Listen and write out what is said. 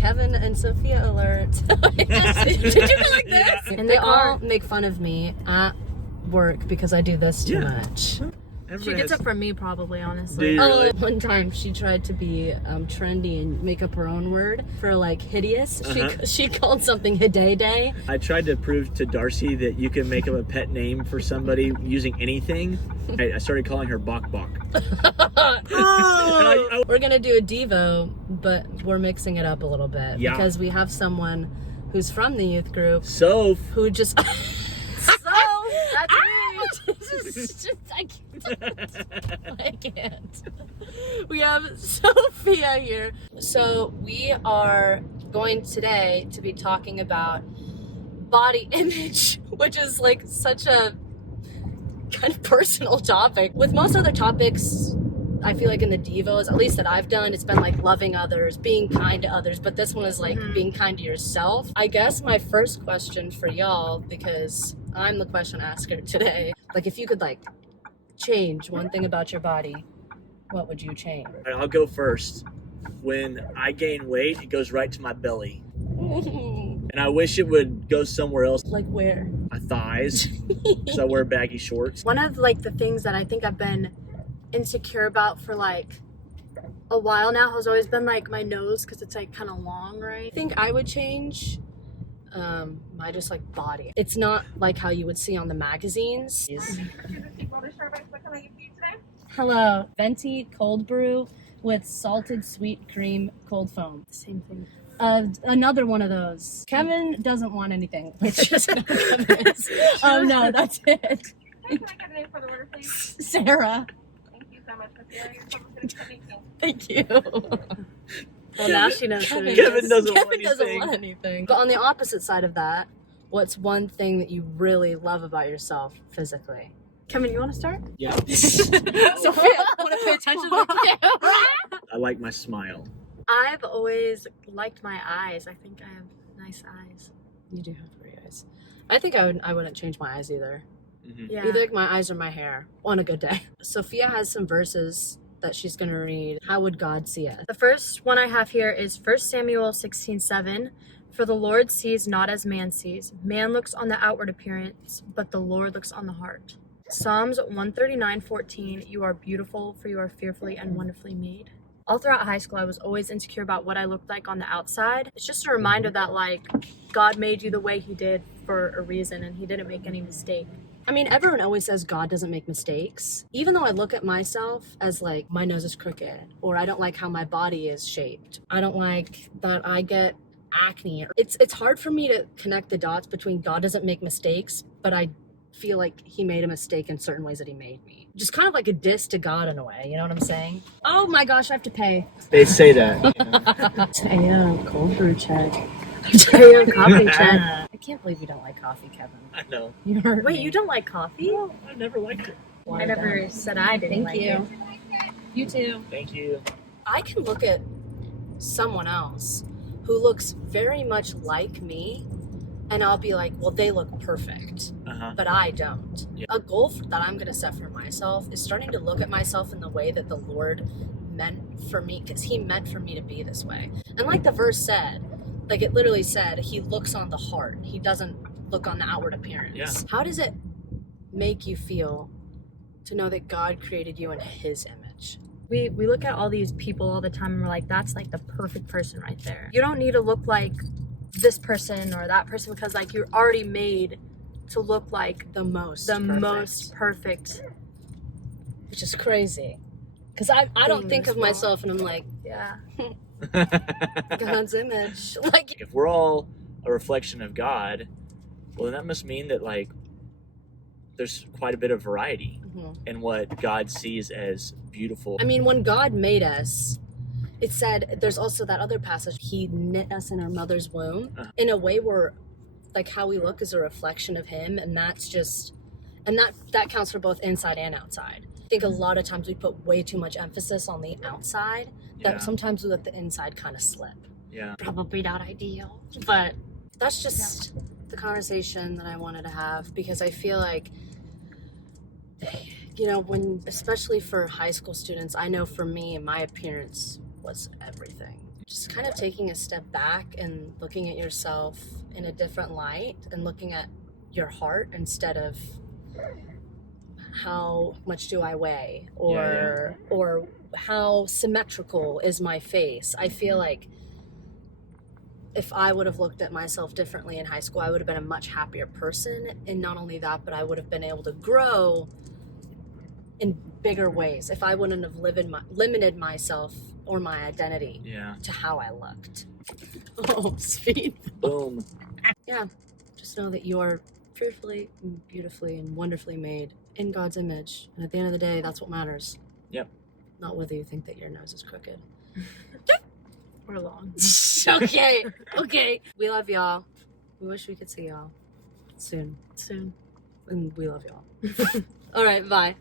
Kevin and Sofia alert. Did you go like this? Yeah. And they all make fun of me at work because I do this too much. She gets it from me, probably, honestly. Do you really? One time she tried to be trendy and make up her own word for like hideous. She called something Hidayday. I tried to prove to Darcy that you can make up a pet name for somebody using anything. I started calling her Bok Bok. We're gonna do a Devo, but we're mixing it up a little bit because we have someone who's from the youth group. Soph. Who just So, that's me. I can't. We have Sofia here. So we are going today to be talking about body image, which is like such a kind of personal topic. With most other topics, I feel like in the Devos, at least that I've done, it's been like loving others, being kind to others, but this one is like being kind to yourself. I guess my first question for y'all, because I'm the question asker today, like if you could like change one thing about your body, what would you change? I'll go first. When I gain weight, it goes right to my belly. And I wish it would go somewhere else. Like where? My thighs. Because I wear baggy shorts. One of like the things that I think I've been insecure about for like a while now has always been like my nose, because it's like kind of long, right? I think I would change my just like body. It's not like how you would see on the magazines. Hello, venti cold brew with salted sweet cream cold foam. Same thing. Another one of those. Kevin doesn't want anything. It's just Kevin's. Oh no, that's it. Can I get a name for the order, please? Sarah. Thank you so much, Sofia. You're so much. Thank you. Well, now she knows. Kevin doesn't want anything. But on the opposite side of that, what's one thing that you really love about yourself physically? Kevin, you want to start? Yeah. Sophia, want to pay attention to the camera? I like my smile. I've always liked my eyes. I think I have nice eyes. You do have pretty eyes. I think I wouldn't change my eyes either. Mm-hmm. Yeah. Either my eyes or my hair on a good day. Sophia has some verses that she's going to read. How would God see us? The first one I have here is 1 Samuel 16:7. For the Lord sees not as man sees. Man looks on the outward appearance, but the Lord looks on the heart. Psalms 139:14. You are beautiful, for you are fearfully and wonderfully made. All throughout high school, I was always insecure about what I looked like on the outside. It's just a reminder that like God made you the way he did for a reason, and he didn't make any mistake. I mean, everyone always says God doesn't make mistakes. Even though I look at myself as like, my nose is crooked, or I don't like how my body is shaped. I don't like that I get acne. It's hard for me to connect the dots between God doesn't make mistakes, but I feel like he made a mistake in certain ways that he made me. Just kind of like a diss to God in a way, you know what I'm saying? Oh my gosh, I have to pay. They say that. Taya, cold brew check. Taya, coffee check. I can't believe you don't like coffee, Kevin. I know. You hurt Wait, me. you don't like coffee? Well, I never liked it. I never said I didn't Thank like you. it. You too. Thank you. I can look at someone else who looks very much like me, and I'll be like, well, they look perfect, but I don't. Yeah. A goal that I'm going to set for myself is starting to look at myself in the way that the Lord meant for me, because he meant for me to be this way. And like the verse said, like it literally said, he looks on the heart. He doesn't look on the outward appearance. Yeah. How does it make you feel to know that God created you in his image? We look at all these people all the time and we're like, that's like the perfect person right there. You don't need to look like this person or that person, because like you're already made to look like The most perfect. Which is crazy. Because I don't think of myself and I'm like, Yeah. God's image. Like, If we're all a reflection of God, well, then that must mean that like there's quite a bit of variety in what God sees as beautiful. I mean, when God made us, it said, there's also that other passage, he knit us in our mother's womb. In a way where, like, how we look is a reflection of him, and that's just, and that counts for both inside and outside. I think a lot of times we put way too much emphasis on the outside, that sometimes we let the inside kind of slip. Yeah. Probably not ideal, but that's just the conversation that I wanted to have, because I feel like, you know, when, especially for high school students, I know for me, my appearance was everything. just kind of taking a step back and looking at yourself in a different light and looking at your heart instead of how much do I weigh or how symmetrical is my face. I feel like if I would have looked at myself differently in high school, I would have been a much happier person. And not only that, but I would have been able to grow in bigger ways if I wouldn't have limited myself or my identity to how I looked. Oh, sweet. Boom. Yeah, just know that you are fearfully and beautifully and wonderfully made in God's image. And at the end of the day, that's what matters. Yep. Not whether you think that your nose is crooked. Or long. Okay. We love y'all. We wish we could see y'all soon. Soon. And we love y'all. All right, bye.